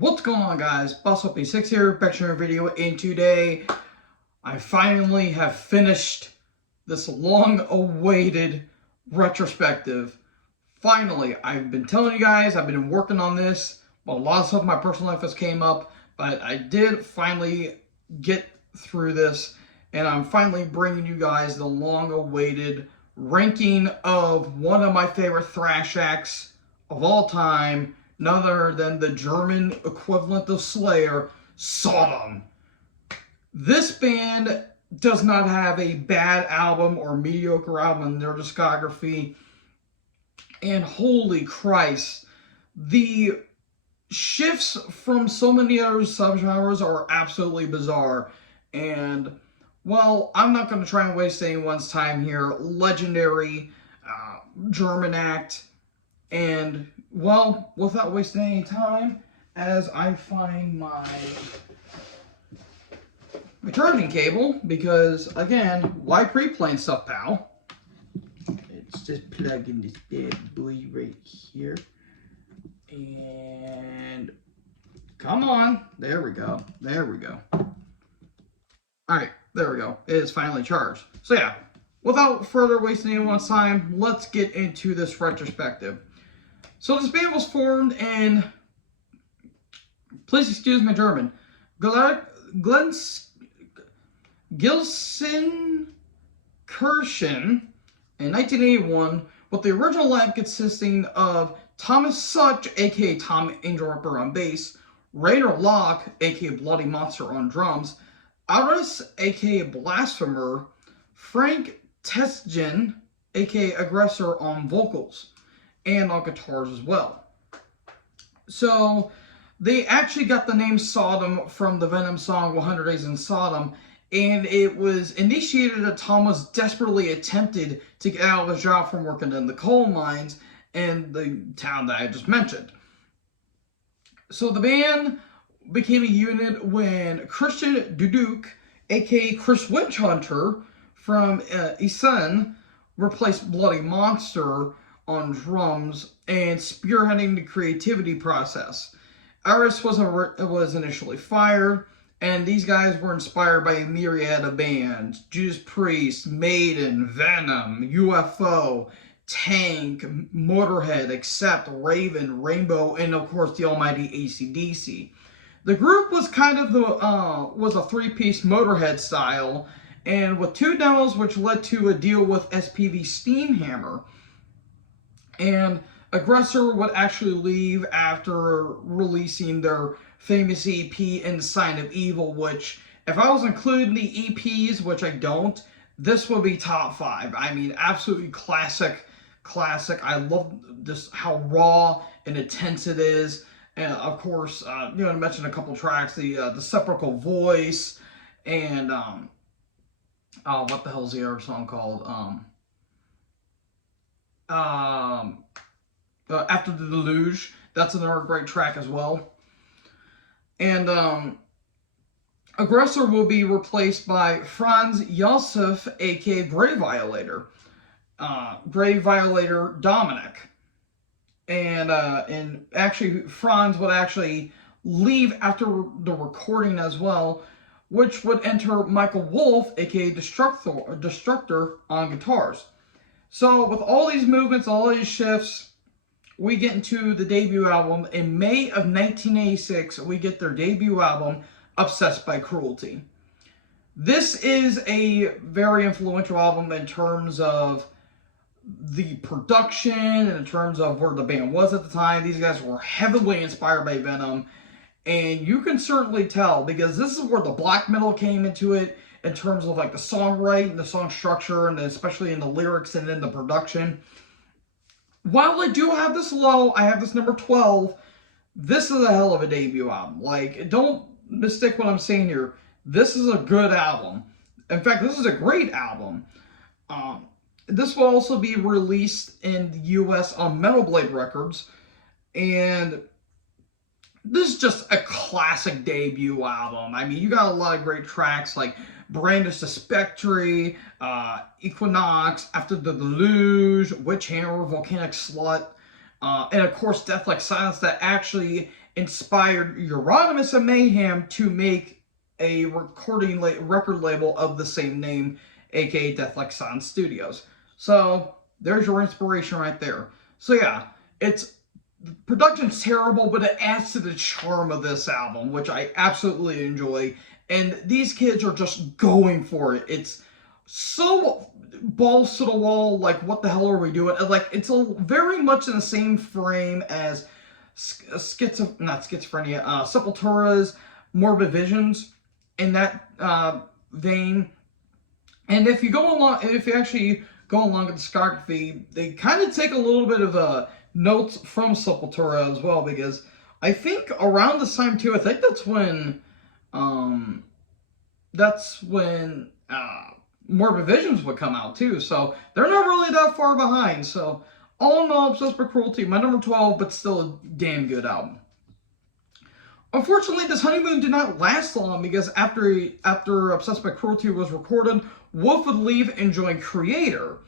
What's going on, guys? BossUp86 here, back to another video, and today I finally have finished this long-awaited retrospective. Finally, I've been telling you guys, I've been working on this, but a lot of stuff in my personal life has came up, but I did finally get through this, and I'm finally bringing you guys the long-awaited ranking of one of my favorite thrash acts of all time, none other than the German equivalent of Slayer, Sodom. This band does not have a bad album or mediocre album in their discography. And holy Christ, the shifts from so many other subgenres are absolutely bizarre. And, well, I'm not going to try and waste anyone's time here. Legendary German act. And, well, without wasting any time, as I find my charging cable, because, again, why pre-playing stuff, pal? Let's just plug in this bad boy right here. And, come on. There we go. There we go. Alright, there we go. It is finally charged. So, yeah, without further wasting anyone's time, let's get into this retrospective. So this band was formed in, please excuse my German, Gelsenkirchen in 1981, with the original lineup consisting of Thomas Such, aka Tom Angel Ripper on bass, Rainer Locke, aka Bloody Monster on drums, Aris, aka Blasphemer, Frank Testgen, aka Aggressor on vocals, and on guitars as well. So they actually got the name Sodom from the Venom song 100 Days in Sodom, and it was initiated that Tom was desperately attempted to get out of his job from working in the coal mines in the town that I just mentioned. So the band became a unit when Christian Duduk, aka Chris Witchhunter from Essen, replaced Bloody Monster on drums and spearheading the creativity process. Aris was initially fired, and these guys were inspired by a myriad of bands: Judas Priest, Maiden, Venom, UFO, Tank, Motorhead, Accept, Raven, Rainbow, and of course the almighty AC/DC. The group was kind of was a three-piece Motorhead style, and with two demos, which led to a deal with SPV Steamhammer. And Aggressor would actually leave after releasing their famous EP, In Sign of Evil, which, if I was including the EPs, which I don't, this would be top 5. I mean, absolutely classic. I love just how raw and intense it is. And of course, to mention a couple tracks, the Sepulchral Voice, and what the hell's the other song called? After the Deluge, that's another great track as well. And Aggressor will be replaced by Franz Josef, aka Grave Violator, Grave Violator Dominic. And actually Franz would actually leave after the recording as well, which would enter Michael Wolf, aka Destructor, on guitars. So with all these movements, all these shifts, we get into the debut album. In May of 1986, we get their debut album, Obsessed by Cruelty. This is a very influential album in terms of the production and in terms of where the band was at the time. These guys were heavily inspired by Venom, and you can certainly tell, because this is where the black metal came into it, in terms of like the songwriting, the song structure, and especially in the lyrics and in the production. While I do have this low, I have this number 12, this is a hell of a debut album. Like, don't mistake what I'm saying here. This is a good album. In fact, this is a great album. This will also be released in the US on Metal Blade Records, and this is just a classic debut album. I mean, you got a lot of great tracks like Brandis the Spectre, Equinox, After the Deluge, Witch Hammer, Volcanic Slut, and of course Death Like Silence, that actually inspired Euronymous and Mayhem to make a record label of the same name, aka Deathlike Sound Studios. So there's your inspiration right there. So yeah, it's production's terrible, but it adds to the charm of this album, which I absolutely enjoy. And these kids are just going for it. It's so balls to the wall, like, what the hell are we doing? Like, it's very much in the same frame as Sepultura's Morbid Visions, in that vein. And if you actually go along with the discography, they kind of take a little bit of notes from Sepultura as well, because I think around this time too, I think that's when Morbid Visions would come out too. So they're not really that far behind. So all in all, Obsessed by Cruelty, my number 12, but still a damn good album. Unfortunately, this honeymoon did not last long, because after Obsessed by Cruelty was recorded, Wolf would leave and join Creator,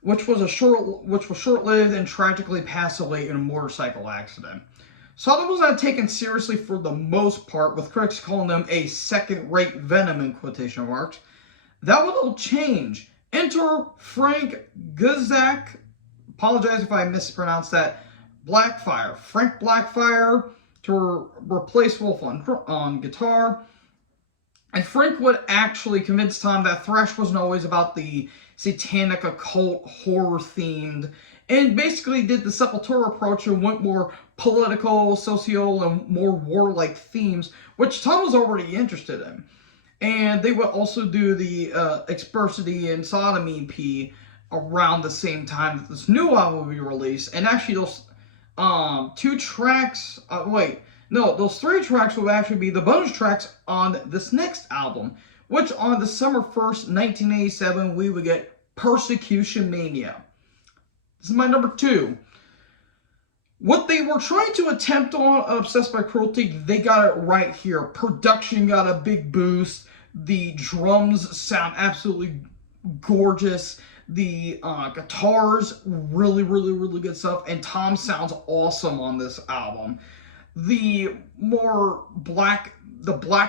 which was short-lived and tragically passed away in a motorcycle accident. Sodom was not taken seriously for the most part, with critics calling them a second-rate Venom in quotation marks. That would all change. Enter Frank Guzak, apologize if I mispronounced that, Blackfire. Frank Blackfire to replace Wolf on guitar. And Frank would actually convince Tom that thrash wasn't always about the satanic, occult, horror-themed, and basically did the Sepultura approach and went more political, social, and more warlike themes, which Tom was already interested in. And they would also do the Expercity and Sodom EP around the same time that this new album would be released. And actually, those those 3 tracks will actually be the bonus tracks on this next album, which on December 1st, 1987, we would get Persecution Mania. This is my number 2. What they were trying to attempt on Obsessed by Cruelty, they got it right here. Production got a big boost. The drums sound absolutely gorgeous. The guitars, really, really, really good stuff. And Tom sounds awesome on this album. The black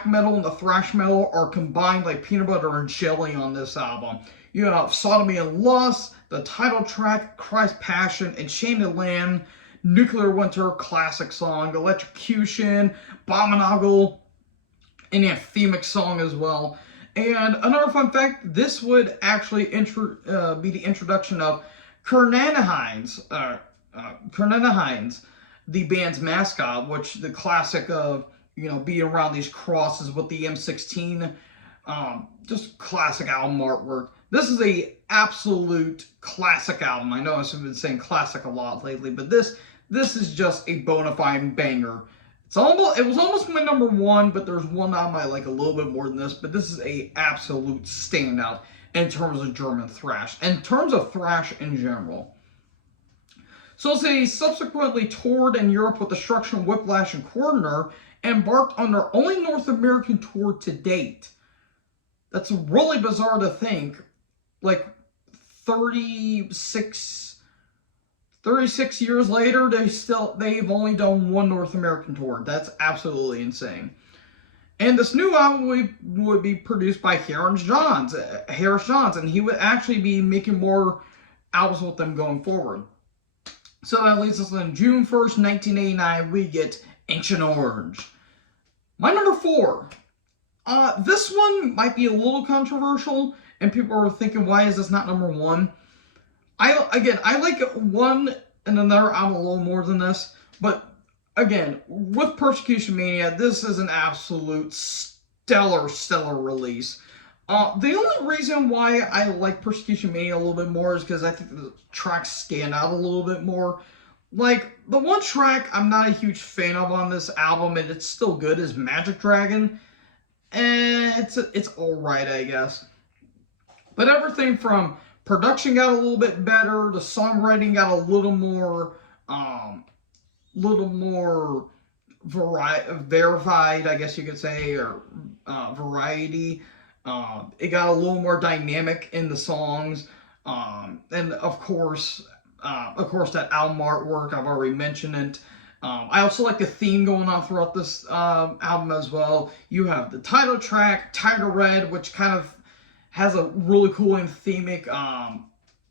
metal and the thrash metal are combined like peanut butter and jelly on this album. You have Sodomy and Lust, the title track, Christ's Passion, and Chained Land, Nuclear Winter, classic song, Electrocution, Abominable, an anthemic song as well. And another fun fact, this would actually be the introduction of Kernanahines, the band's mascot, which the classic of, being around these crosses with the M16, just classic album artwork. This is a absolute classic album. I know I've been saying classic a lot lately, but this is just a bona fide banger. It was almost my number 1, but there's one album I like a little bit more than this, but this is a absolute standout in terms of German thrash, in terms of thrash in general. So they subsequently toured in Europe with Destruction, Whiplash, and Coroner, and embarked on their only North American tour to date. That's really bizarre to think. Like 36 years later, they've only done one North American tour. That's absolutely insane. And this new album would be produced by Harris Johns, and he would actually be making more albums with them going forward. So that leads us on June 1st, 1989, we get Ancient Orange. My number 4. This one might be a little controversial, and people are thinking, why is this not number 1? I like one and another album a little more than this, but again, with Persecution Mania, this is an absolute stellar release. The only reason why I like Persecution Mania a little bit more is because I think the tracks stand out a little bit more. Like, the one track I'm not a huge fan of on this album, and it's still good, is Magic Dragon. It's alright, I guess. But everything from production got a little bit better, the songwriting got a little more verified, I guess you could say, or variety. It got a little more dynamic in the songs, and of course that album artwork, I've already mentioned it. I also like the theme going on throughout this album as well. You have the title track, Tiger Red, which kind of has a really cool anthemic,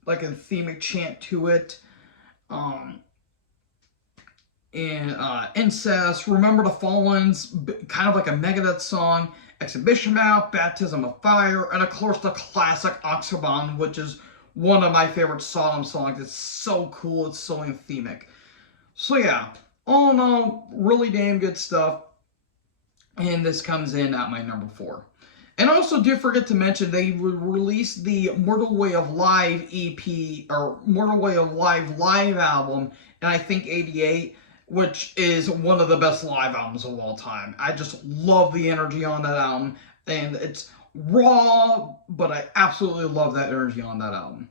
like a anthemic chant to it. Um, and Incest, Remember the Fallens, kind of like a Megadeth song, Exhibition Map, Baptism of Fire, and of course the classic Oxybon, which is one of my favorite Sodom songs. It's so cool, it's so anthemic. So yeah, all in all, really damn good stuff. And this comes in at my number 4. And also, do forget to mention they released the Mortal Way of Live EP, or Mortal Way of Live album, and I think '88, which is one of the best live albums of all time. I just love the energy on that album, and it's raw, but I absolutely love that energy on that album.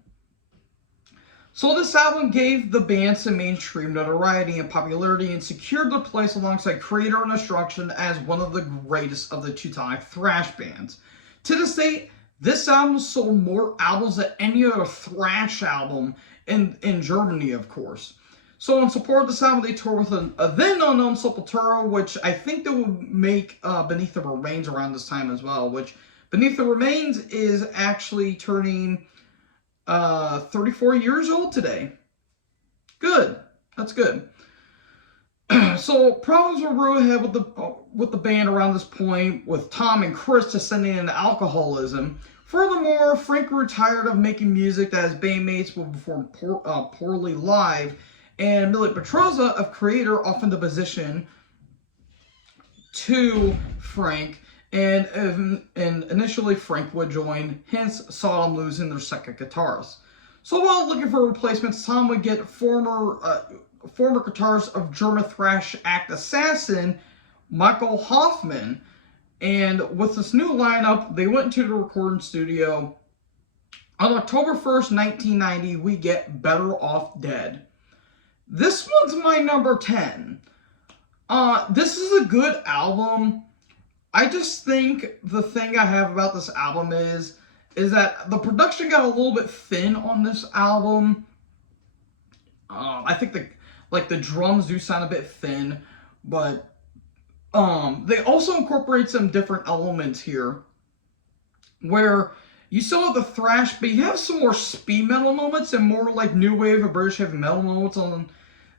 So this album gave the band some mainstream notoriety and popularity and secured their place alongside Creator and Destruction as one of the greatest of the Teutonic thrash bands. To this date, this album sold more albums than any other thrash album in Germany, of course. So in support of this album, they toured with a then unknown Sepultura, which I think they would make Beneath the Remains around this time as well, which Beneath the Remains is actually turning 34 years old today. Good. That's good. So problems were really ahead with the band around this point, with Tom and Chris descending into alcoholism. Furthermore, Frank grew tired of making music that his bandmates would perform poorly live, and Millie Petroza of Creator offered the position to Frank, and initially Frank would join, hence Sodom losing their second guitarist. So while looking for replacements, Tom would get former guitarist of German thrash act Assassin, Michael Hoffman, and with this new lineup, they went into the recording studio. On October 1st, 1990, we get Better Off Dead. This one's my number 10. This is a good album. I just think the thing I have about this album is that the production got a little bit thin on this album. I think the drums do sound a bit thin, but they also incorporate some different elements here, where you still have the thrash, but you have some more speed metal moments and more like new wave of British heavy metal moments on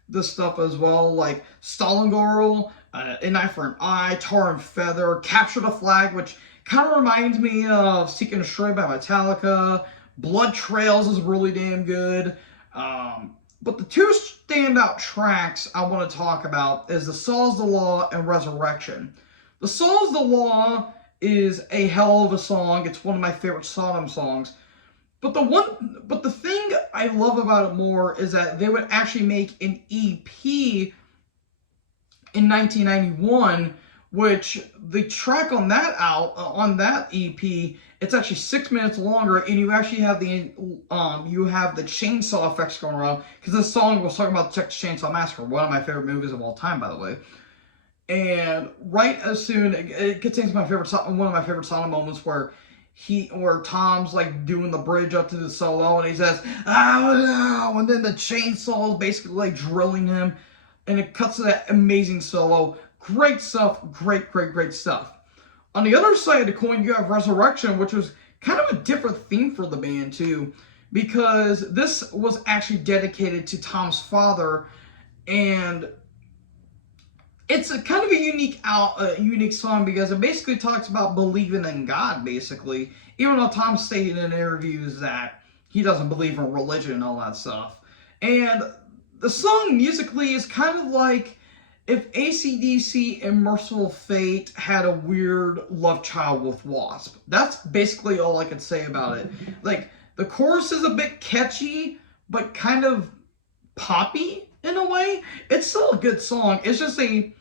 this stuff as well, like Stalingirl, An Eye for an Eye, Tar and Feather, Capture the Flag, which kind of reminds me of Seek and Destroy by Metallica. Blood Trails is really damn good. But the two standout tracks I want to talk about is The Saw is the Law and Resurrection. The Saw is the Law is a hell of a song. It's one of my favorite Sodom songs. But the thing I love about it more is that they would actually make an EP in 1991, which the track on that EP, it's actually 6 minutes longer, and you actually have the chainsaw effects going around, because this song was talking about the Texas Chainsaw Massacre, one of my favorite movies of all time, by the way. And right as soon, it contains one of my favorite Sodom moments where Tom's like doing the bridge up to the solo, and he says, "Oh no!" And then the chainsaw is basically like drilling him, and it cuts to that amazing solo. Great stuff, great stuff. On the other side of the coin, you have Resurrection, which was kind of a different theme for the band too, because this was actually dedicated to Tom's father, and it's a kind of a unique song because it basically talks about believing in God, basically. Even though Tom stated in interviews that he doesn't believe in religion and all that stuff. And the song musically is kind of like if AC/DC and Merciful Fate had a weird love child with Wasp. That's basically all I could say about it. Like, the chorus is a bit catchy, but kind of poppy in a way. It's still a good song. It's just a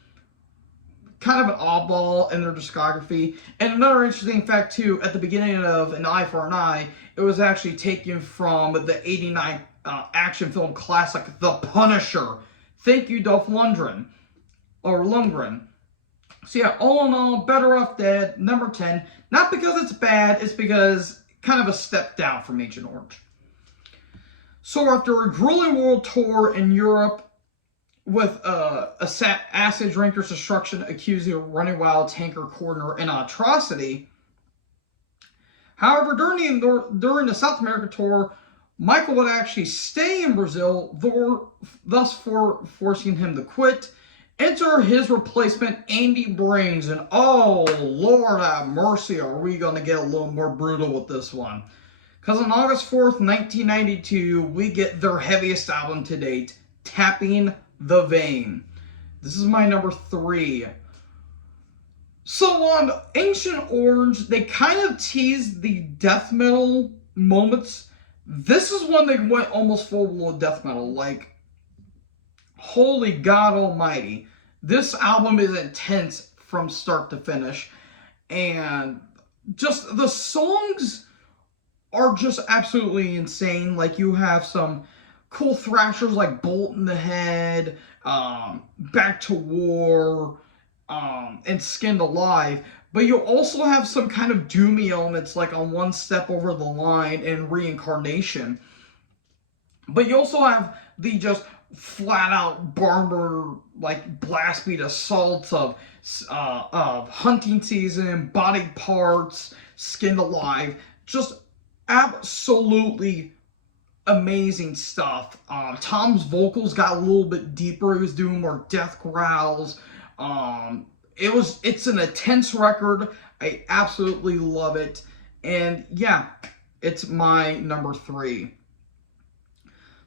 kind of an oddball in their discography. And another interesting fact too, at the beginning of An Eye for an Eye, it was actually taken from the '89 action film classic The Punisher. Thank you, Dolph Lundgren. So yeah, all in all, Better Off Dead, number 10. Not because it's bad, it's because kind of a step down from Agent Orange. So after a grueling world tour in Europe, with acid drinkers destruction, accusing of running wild, tanker corner, and atrocity. However, during the South America tour, Michael would actually stay in Brazil, thus forcing him to quit. Enter his replacement, Andy Brings, and oh, Lord have mercy, are we going to get a little more brutal with this one. Because on August 4th, 1992, we get their heaviest album to date, Tapping the Vein. This is my number 3. So on Ancient Orange, they kind of teased the death metal moments. This is when they went almost full death metal. Like, holy God almighty. This album is intense from start to finish. And just the songs are just absolutely insane. Like, you have some cool thrashers like Bolt in the Head, Back to War, and Skinned Alive. But you also have some kind of doomy elements like On One Step Over the Line and Reincarnation. But you also have the just flat out barber, like blast beat assaults of Hunting Season, Body Parts, Skinned Alive. Just absolutely amazing stuff. Tom's vocals got a little bit deeper. He was doing more death growls. It's an intense record. I absolutely love it. And yeah, it's my number 3.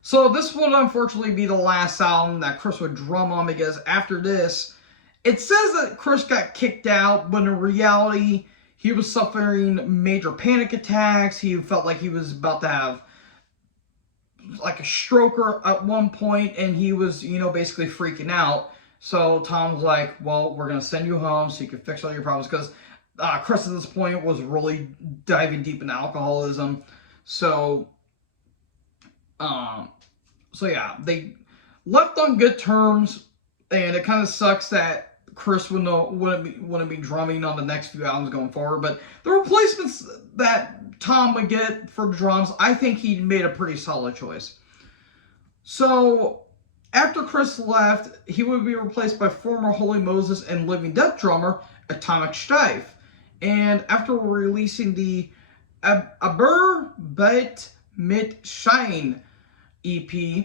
So this would unfortunately be the last album that Chris would drum on, because after this, it says that Chris got kicked out, but in reality, he was suffering major panic attacks. He felt like he was about to have like a stroke at one point, and he was, basically freaking out. So Tom's like, well, we're going to send you home so you can fix all your problems, because Chris at this point was really diving deep into alcoholism. So yeah, they left on good terms, and it kind of sucks that Chris wouldn't be drumming on the next few albums going forward. But the replacements that Tom would get for drums, I think he made a pretty solid choice. So after Chris left, he would be replaced by former Holy Moses and Living Death drummer Atomic Steiff. And after releasing the Aber Bet mit Schein EP,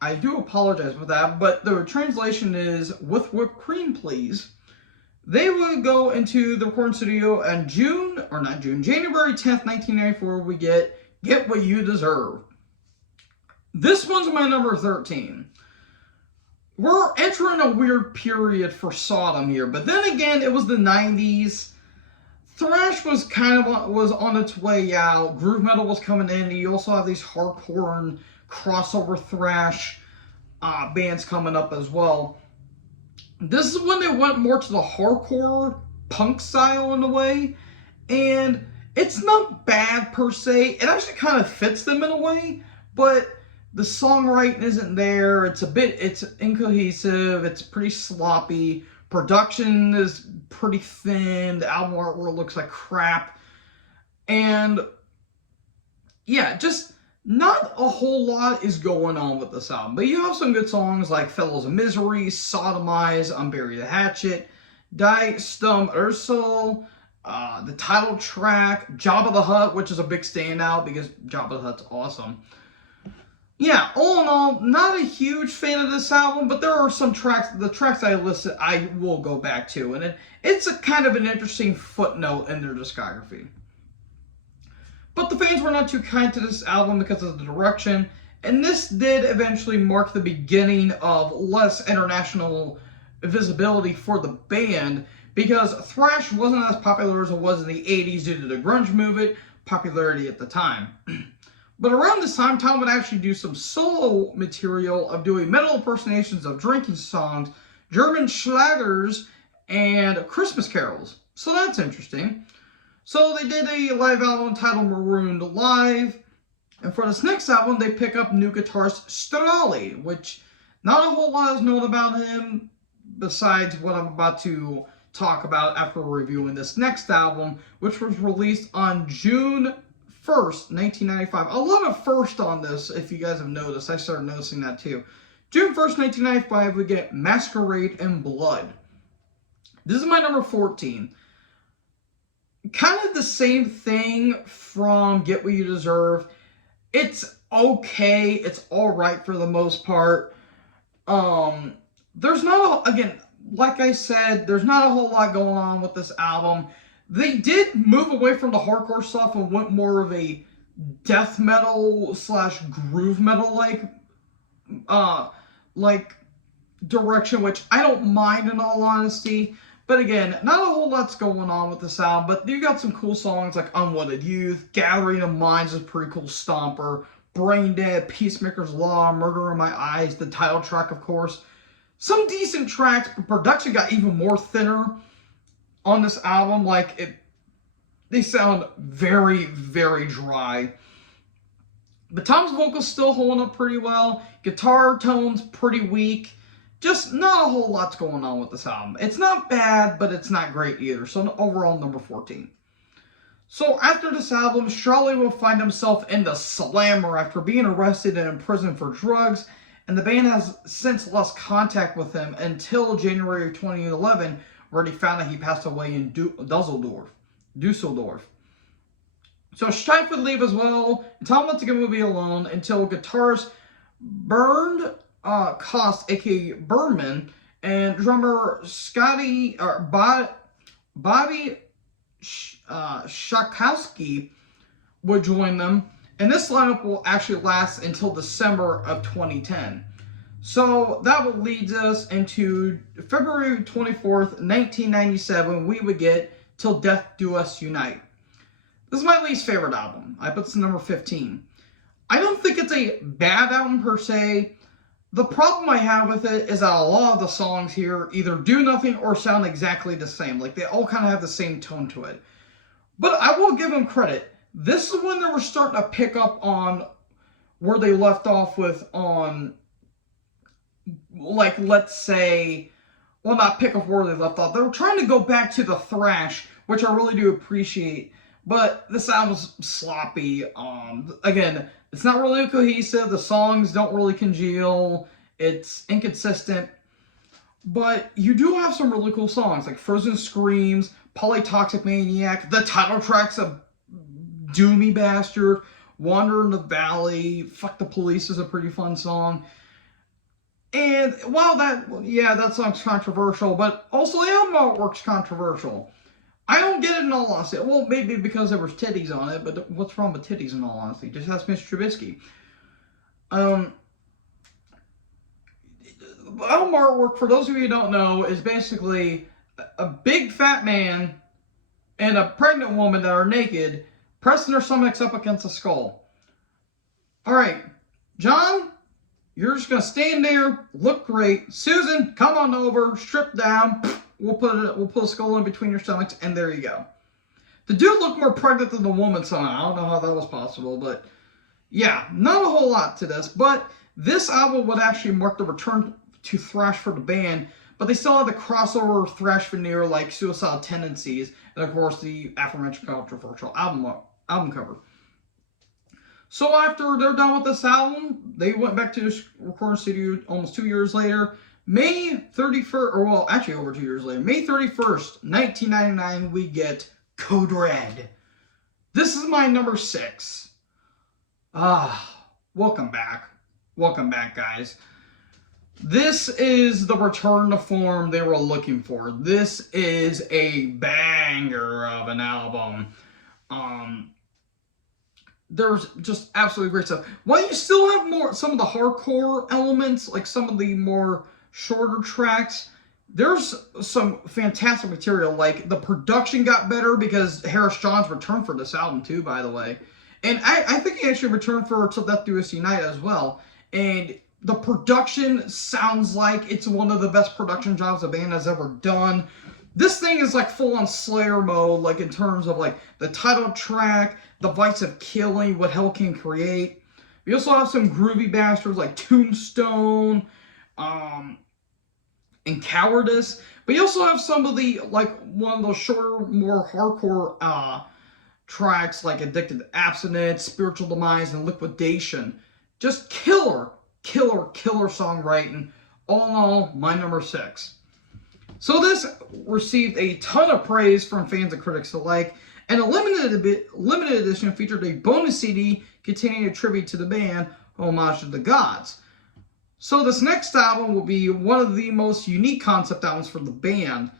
I do apologize for that, but the translation is With Whipped Cream Please. They would go into the recording studio on January 10th, 1994. We get What You Deserve. This one's my number 13. We're entering a weird period for Sodom here, but then again, it was the 90s. Thrash was was on its way out. Groove metal was coming in. You also have these hardcore and crossover thrash bands coming up as well. This is when they went more to the hardcore punk style in a way, and it's not bad per se. It actually kind of fits them in a way, but the songwriting isn't there. It's incohesive. It's pretty sloppy. Production is pretty thin. The album artwork looks like crap, and yeah, just not a whole lot is going on with this album. But you have some good songs like Fellows of Misery, Sodomize, Unbury the Hatchet, Die Stum Ursel, the title track, Jabba the Hutt, which is a big standout because Jabba the Hutt's awesome. Yeah, all in all, not a huge fan of this album, but there are some tracks, the tracks I listed, I will go back to, and it's a kind of an interesting footnote in their discography. But the fans were not too kind to this album because of the direction, and this did eventually mark the beginning of less international visibility for the band, because thrash wasn't as popular as it was in the 80s due to the grunge movement popularity at the time. But around this time, Tom would actually do some solo material of doing metal impersonations of drinking songs, German schlagers, and Christmas carols. So that's interesting. So they did a live album entitled Marooned Live. And for this next album, they pick up new guitarist Strali, which not a whole lot is known about him besides what I'm about to talk about after reviewing this next album, which was released on June 1st, 1995. A lot of first on this, if you guys have noticed. I started noticing that too. June 1st, 1995, we get Masquerade and Blood. This is my number 14. Kind of the same thing from Get What You Deserve. It's okay. It's alright for the most part. There's not again, like I said, there's not a whole lot going on with this album. They did move away from the hardcore stuff and went more of a death metal / groove metal like direction, which I don't mind in all honesty. But again, not a whole lot's going on with this album, but you got some cool songs like Unwanted Youth, Gathering of Minds is a pretty cool stomper, Brain Dead, Peacemaker's Law, Murder in My Eyes, the title track, of course. Some decent tracks, but production got even more thinner on this album. They sound very, very dry. But Tom's vocals still holding up pretty well. Guitar tone's pretty weak. Just not a whole lot's going on with this album. It's not bad, but it's not great either. So overall, number 14. So after this album, Charlie will find himself in the slammer after being arrested and imprisoned for drugs, and the band has since lost contact with him until January of 2011, where they found that he passed away in Dusseldorf. So Stipe would leave as well, and Tom went to get the movie alone until guitarist Bernd Kost, aka Berman, and drummer Bobby Shakowski would join them, and this lineup will actually last until December of 2010. So that would lead us into February 24th, 1997. We would get Till Death Do Us Unite. This is my least favorite album. I put this in number 15. I don't think it's a bad album per se. The problem I have with it is that a lot of the songs here either do nothing or sound exactly the same. Like, they all kind of have the same tone to it. But I will give them credit. This is when they were starting to pick up on where they left off with on, like, let's say, well, not pick up where they left off. They were trying to go back to the thrash, which I really do appreciate. But this album's sloppy. Again, it's not really cohesive. The songs don't really congeal. It's inconsistent. But you do have some really cool songs, like Frozen Screams, Polytoxic Maniac, the title track's a doomy bastard, Wander in the Valley, Fuck the Police is a pretty fun song. And while that song's controversial, but also the album artwork's controversial. I don't get it in all honesty. Well, maybe because there was titties on it, but what's wrong with titties in all honesty? Just ask Mr. Trubisky. Album artwork, for those of you who don't know, is basically a big fat man and a pregnant woman that are naked, pressing their stomachs up against a skull. Alright, John, you're just going to stand there, look great. Susan, come on over, strip down. We'll put a skull in between your stomachs, and there you go. The dude looked more pregnant than the woman somehow. I don't know how that was possible, but yeah, not a whole lot to this. But this album would actually mark the return to thrash for the band, but they still had the crossover thrash veneer like Suicidal Tendencies, and of course the aforementioned controversial album cover. So after they're done with this album, they went back to the recording studio almost 2 years later. May 31st, or well, actually over 2 years later, May 31st, 1999, we get Code Red. This is my number 6. Welcome back. Welcome back, guys. This is the return to form they were looking for. This is a banger of an album. There's just absolutely great stuff. While you still have some of the hardcore elements, like some of the more shorter tracks, there's some fantastic material. Like, the production got better because Harris Johns returned for this album too, by the way. And I think he actually returned for Till Death Do Us Unite as well. And the production sounds like it's one of the best production jobs the band has ever done. This thing is like full-on Slayer mode, like in terms of like the title track, the Vice of Killing, What Hell Can Create. We also have some groovy bastards like Tombstone, and Cowardice. But you also have some of the, like, one of those shorter, more hardcore tracks like Addicted to Abstinence, Spiritual Demise, and Liquidation. Just killer killer songwriting. All in all, my number 6. So this received a ton of praise from fans and critics alike, and a limited edition featured a bonus CD containing a tribute to the band, Homage to the Gods. So this next album will be one of the most unique concept albums for the band.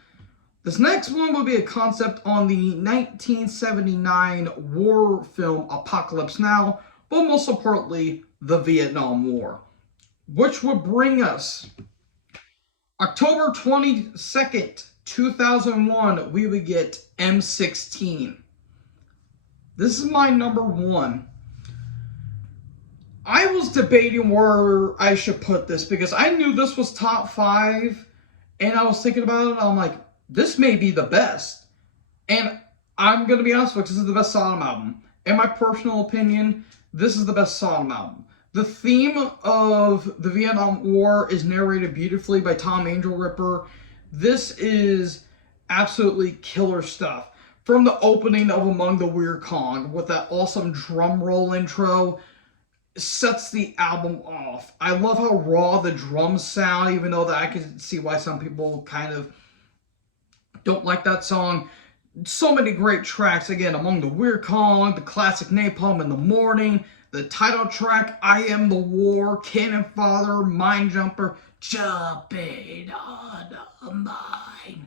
This next one will be a concept on the 1979 war film Apocalypse Now, but most importantly, the Vietnam War, which would bring us October 22nd, 2001, we would get M16. This is my number 1. I was debating where I should put this because I knew this was top 5, and I was thinking about it, and I'm like, this may be the best. And I'm going to be honest with you, this is the best Sodom album. In my personal opinion, this is the best Sodom album. The theme of the Vietnam War is narrated beautifully by Tom Angel Ripper. This is absolutely killer stuff. From the opening of Among the Weird Kong with that awesome drum roll intro, sets the album off. I love how raw the drums sound, even though that I can see why some people kind of don't like that song. So many great tracks. Again, Among the Weird Kong, the classic Napalm in the Morning, the title track, I Am the War, Cannon Father, Mind Jumper, Jumping on a Mine,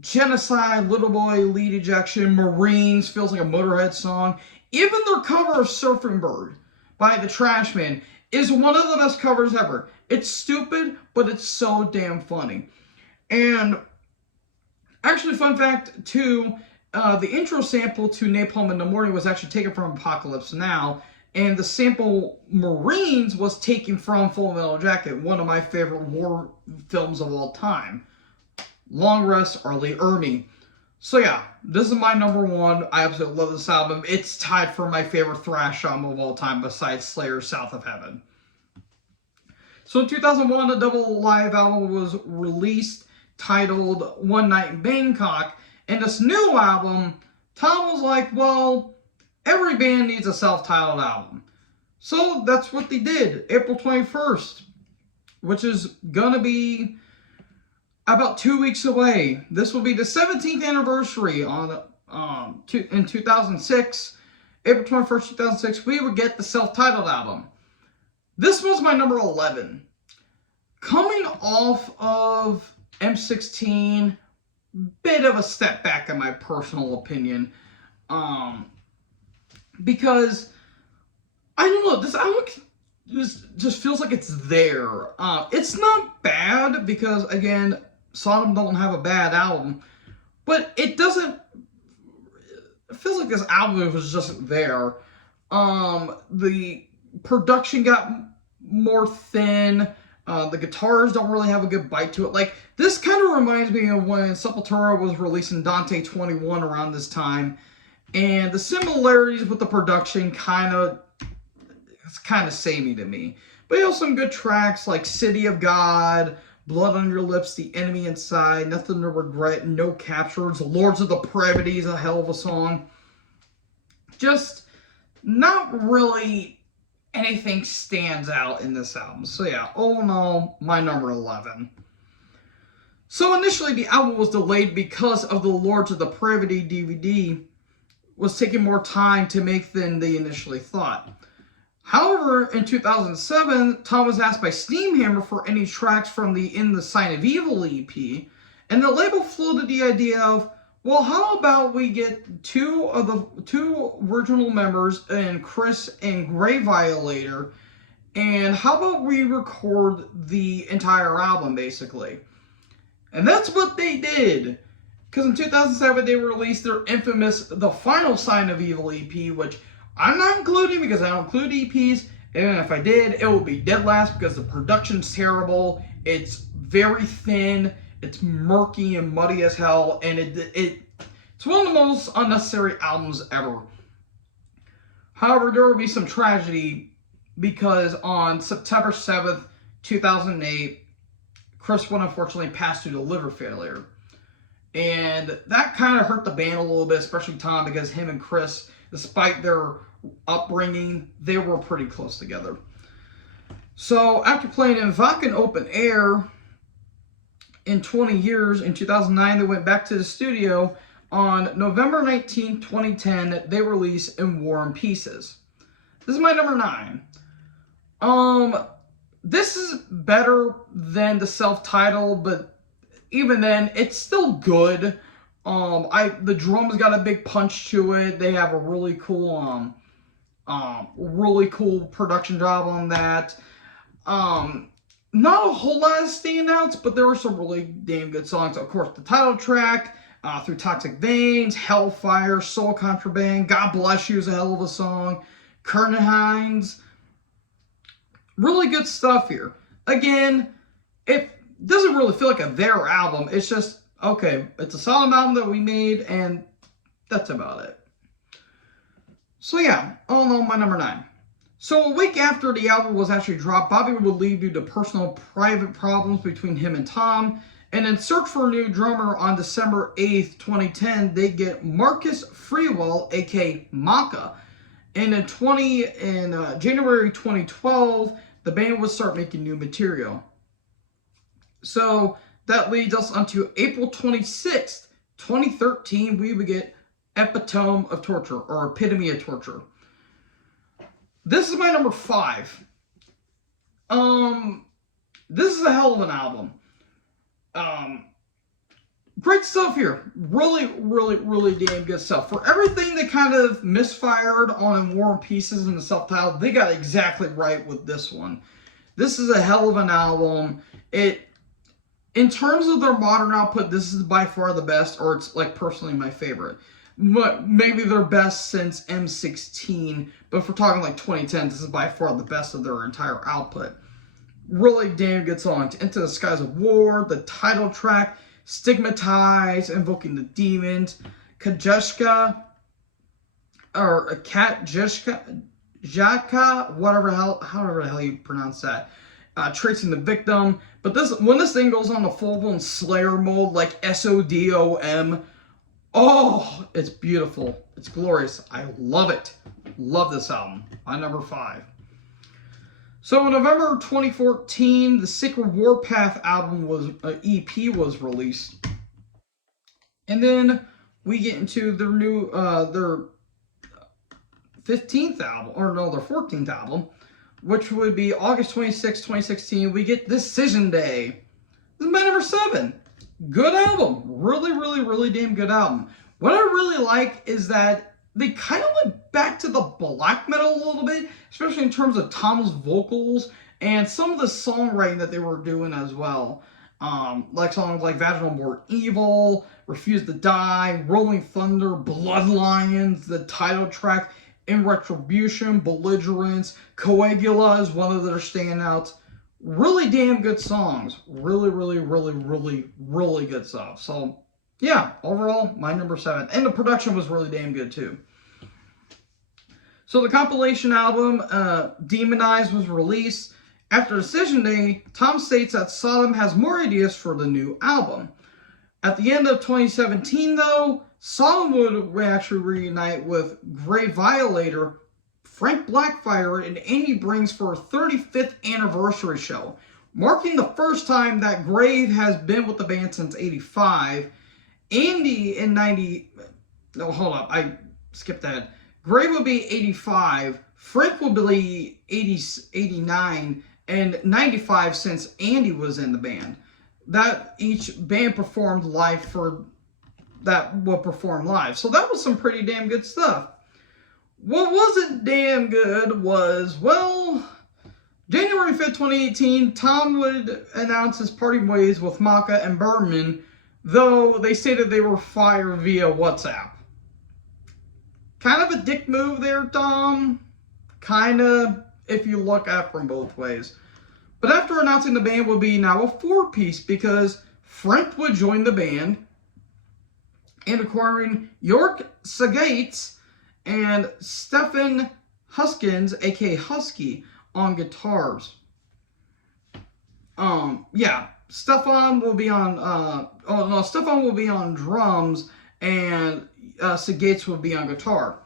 Genocide, Little Boy, Lead Ejection, Marines, feels like a Motorhead song. Even their cover of Surfing Bird by the Trashmen is one of the best covers ever. It's stupid, but it's so damn funny. And actually, fun fact too, the intro sample to Napalm in the Morning was actually taken from Apocalypse Now, and the sample Marines was taken from Full Metal Jacket, one of my favorite war films of all time. Long rest, R. Lee Ermey. So yeah, this is my number 1. I absolutely love this album. It's tied for my favorite thrash album of all time besides Slayer's South of Heaven. So in 2001, a double live album was released titled One Night in Bangkok. And this new album, Tom was like, well, every band needs a self-titled album. So that's what they did, April 21st, which is going to be about 2 weeks away. This will be the 17th anniversary in 2006. April 21st, 2006, we would get the self-titled album. This was my number 11. Coming off of M16, bit of a step back in my personal opinion. Because, I don't know, this album just feels like it's there. It's not bad because, again, Sodom don't have a bad album, but it doesn't, it feels like this album was just there. The production got more thin. The guitars don't really have a good bite to it. Like, this kind of reminds me of when Sepultura was releasing Dante 21 around this time. And the similarities with the production it's kind of samey to me. But you have some good tracks like City of God, Blood on Your Lips, The Enemy Inside, Nothing to Regret, No Captures, Lords of the Depravity is a hell of a song. Just not really anything stands out in this album. So yeah, all in all, my number 11. So initially the album was delayed because of the Lords of the Depravity DVD was taking more time to make than they initially thought. However, in 2007, Tom was asked by Steamhammer for any tracks from the In the Sign of Evil EP, and the label floated the idea of, well, how about we get two original members, and Chris and Grey Violator, and how about we record the entire album, basically? And that's what they did. Because in 2007, they released their infamous The Final Sign of Evil EP, which I'm not including because I don't include EPs. And if I did, it would be dead last because the production's terrible. It's very thin. It's murky and muddy as hell. And it's one of the most unnecessary albums ever. However, there will be some tragedy because on September 7th, 2008, Chris would unfortunately pass due to liver failure. And that kind of hurt the band a little bit, especially Tom, because him and Chris, despite their upbringing, they were pretty close together. So after playing in Wacken Open Air in 20 years, in 2009 they went back to the studio. On November 19, 2010, they released In War and Pieces. This is my number 9. This is better than the self-titled, but even then, it's still good. The drums got a big punch to it. They have a really cool production job on that. Not a whole lot of standouts, but there were some really damn good songs. Of course, the title track, Through Toxic Veins, Hellfire, Soul Contraband, God Bless You is a hell of a song. Kernheinz. Really good stuff here. Again, it doesn't really feel like their album. It's just, okay, it's a Sodom album that we made, and that's about it. So yeah, all in all, my number 9. So a week after the album was actually dropped, Bobby would leave due to personal private problems between him and Tom. And in search for a new drummer on December 8th, 2010, they get Marcus Freewell, aka Maka. And in January 2012, the band would start making new material. So that leads us onto April 26th, 2013, we would get Epitome of Torture, or Epitome of Torture. This is my number 5. This is a hell of an album. Great stuff here. Really, really, really damn good stuff. For everything that kind of misfired on In War and Pieces and the self-titled, they got exactly right with this one. This is a hell of an album. In terms of their modern output, this is by far the best, or it's like personally my favorite. Maybe their best since M16, but if we're talking like 2010, this is by far the best of their entire output. Really damn good songs. Into the Skies of War, the title track, Stigmatized, Invoking the Demons, Kajeshka, or Katjeshka, Jaka, however the hell you pronounce that. Tracing the Victim. But when this thing goes on the full-blown Slayer mode, like SODOM, oh, it's beautiful. It's glorious. I love it. Love this album. My number 5. So in November 2014, the Sacred Warpath album EP was released. And then we get into their new, their 15th album, or no, their 14th album, which would be August 26, 2016. We get Decision Day. This is my number 7. Good album. Really, really, really damn good album. What I really like is that they kind of went back to the black metal a little bit, especially in terms of Tom's vocals and some of the songwriting that they were doing as well. Like songs like Vaginal Born Evil, Refuse to Die, Rolling Thunder, Blood Lions, the title track, In Retribution, Belligerence, Coagula is one of their standouts. Really damn good songs. Really, really, really, really, really good stuff. So, yeah, overall, my number 7. And the production was really damn good, too. So the compilation album, Demonized, was released. After Decision Day, Tom states that Sodom has more ideas for the new album. At the end of 2017, though, Sodom would actually reunite with Grave Violator, Frank Blackfire, and Andy Brings for a 35th anniversary show, marking the first time that Grave has been with the band since 85. Andy in 90... No, hold up. I skipped that. Grave would be 85. Frank would be 89 and 95 since Andy was in the band. That each band performed live for... that would perform live. So that was some pretty damn good stuff. What wasn't damn good was, well, January 5th, 2018, Tom would announce his parting ways with Maka and Berman, though they stated they were fired via WhatsApp. Kind of a dick move there, Tom. Kind of, if you look at it from both ways. But after announcing the band would be now a 4-piece, because Frank would join the band, and acquiring York Sagates and Stefan Huskins, aka Husky, on guitars. Stefan will be on Stefan will be on drums, and Sagates will be on guitar.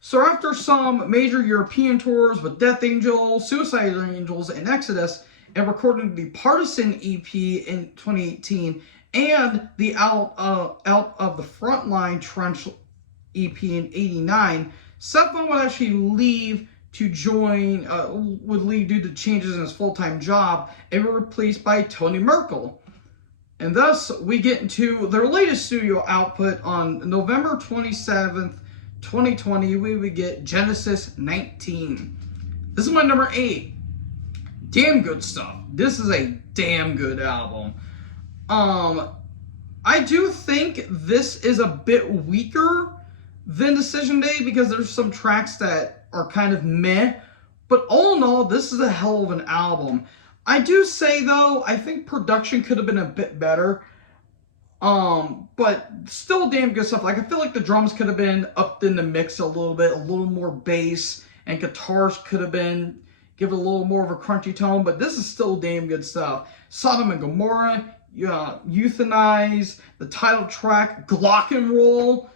So after some major European tours with Death Angel, Suicide Angels, and Exodus, and recording the Partisan EP in 2018 and the Out of the Frontline Trench EP in '89, Seth would actually leave to join, would leave due to changes in his full-time job, and were replaced by Tony Merkel. And thus, we get into their latest studio output on November 27th, 2020. We would get Genesis 19. This is my number 8. Damn good stuff. This is a damn good album. I do think this is a bit weaker than Decision Day because there's some tracks that are kind of meh. But all in all, this is a hell of an album. I do say, though, I think production could have been a bit better. But still damn good stuff. Like, I feel like the drums could have been upped in the mix a little bit, a little more bass, and guitars could have been give it a little more of a crunchy tone, but this is still damn good stuff. Sodom and Gomorrah, Euthanize, the title track, Glock and Roll.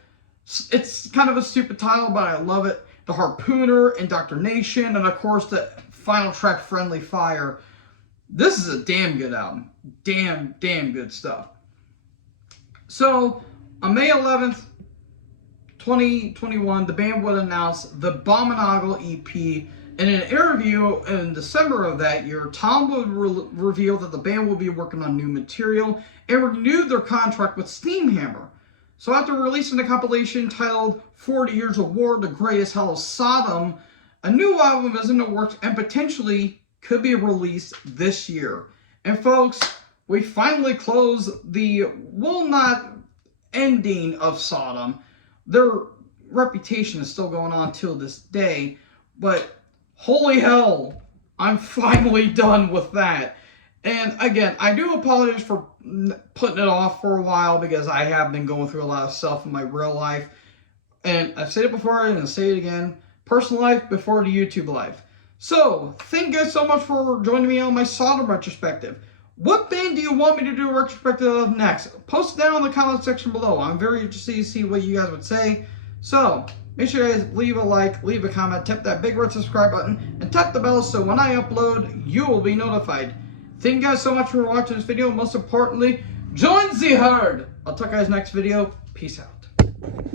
It's kind of a stupid title, but I love it. The Harpooner, Indoctrination, and of course the final track, Friendly Fire. This is a damn good album. Damn good stuff. So, on May 11th, 2021, the band would announce the Abominagle EP. In an interview in December of that year, Tom would reveal that the band will be working on new material and renewed their contract with Steamhammer. So after releasing a compilation titled 40 Years of War, The Greatest Hell of Sodom, a new album is in the works and potentially could be released this year. And folks, we finally close the, well, not ending of Sodom. Their reputation is still going on till this day, but holy hell, I'm finally done with that. And again, I do apologize for putting it off for a while because I have been going through a lot of stuff in my real life. And I've said it before and I'll say it again. Personal life before the YouTube life. So, thank you guys so much for joining me on my Sodom retrospective. What band do you want me to do a retrospective of next? Post it down in the comment section below. I'm very interested to see what you guys would say. So, make sure you guys leave a like, leave a comment, tap that big red subscribe button, and tap the bell so when I upload, you will be notified. Thank you guys so much for watching this video. Most importantly, join the herd. I'll talk to you guys next video. Peace out.